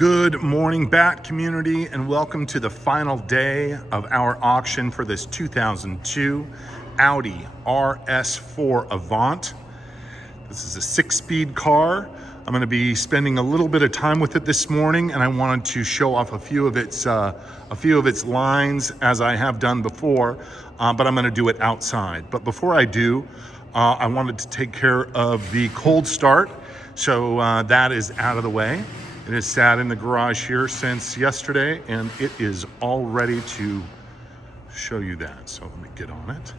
Good morning, Bat community, and welcome to the final day of our auction for this 2002 Audi RS4 Avant. This is a 6-speed car. I'm going to be spending a little bit of time with it this morning, and I wanted to show off a few of its lines as I have done before, but I'm going to do it outside. But before I do, I wanted to take care of the cold start, so that is out of the way. It has sat in the garage here since yesterday, and it is all ready to show you that. So let me get on it.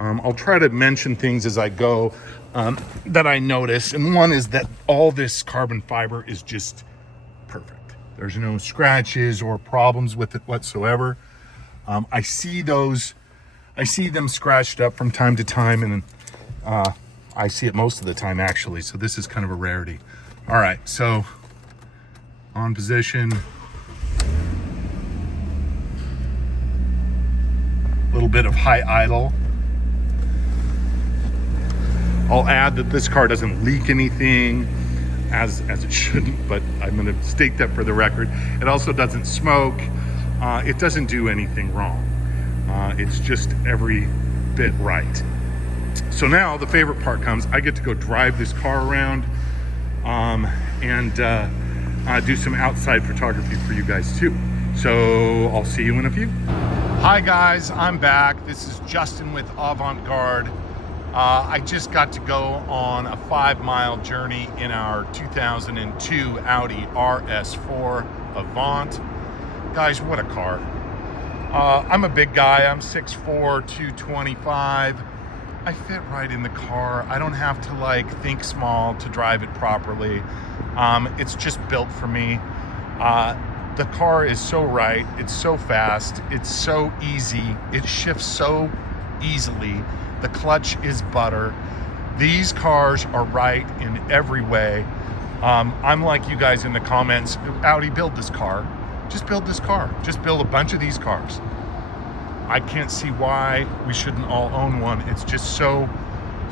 I'll try to mention things as I go that I notice, and one is that all this carbon fiber is just perfect. There's no scratches or problems with it whatsoever. I see them scratched up from time to time, and I see it most of the time actually, so this is kind of a rarity. All right, so on position. A little bit of high idle. I'll add that this car doesn't leak anything as it shouldn't, but I'm gonna state that for the record. It also doesn't smoke. It doesn't do anything wrong. It's just every bit right. So now the favorite part comes. I get to go drive this car around and do some outside photography for you guys too. So I'll see you in a few. Hi guys, I'm back. This is Justin with Avant-Garde. I just got to go on a 5-mile journey in our 2002 Audi RS4 Avant. Guys, what a car. I'm a big guy. I'm 6'4", 225. I fit right in the car. I don't have to think small to drive it properly. It's just built for me. The car is so right. It's so fast. It's so easy. It shifts so easily. The clutch is butter. These cars are right in every way. I'm like you guys in the comments. Audi, build this car. Just build this car. Just build a bunch of these cars. I can't see why we shouldn't all own one. It's just so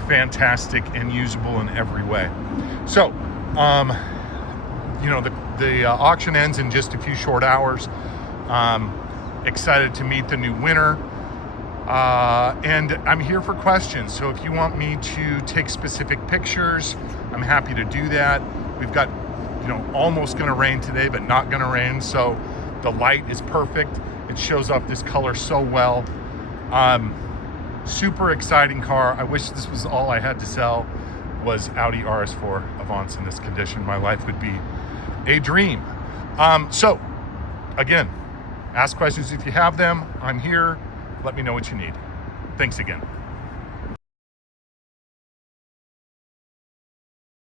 fantastic and usable in every way. So, the auction ends in just a few short hours. Excited to meet the new winner. And I'm here for questions. So if you want me to take specific pictures, I'm happy to do that. We've got, almost gonna rain today, but not gonna rain. So the light is perfect. It shows off this color so well. Super exciting car. I wish this was all I had to sell was Audi RS4 Avants in this condition. My life would be a dream. So again, ask questions if you have them. I'm here. Let me know what you need. Thanks again.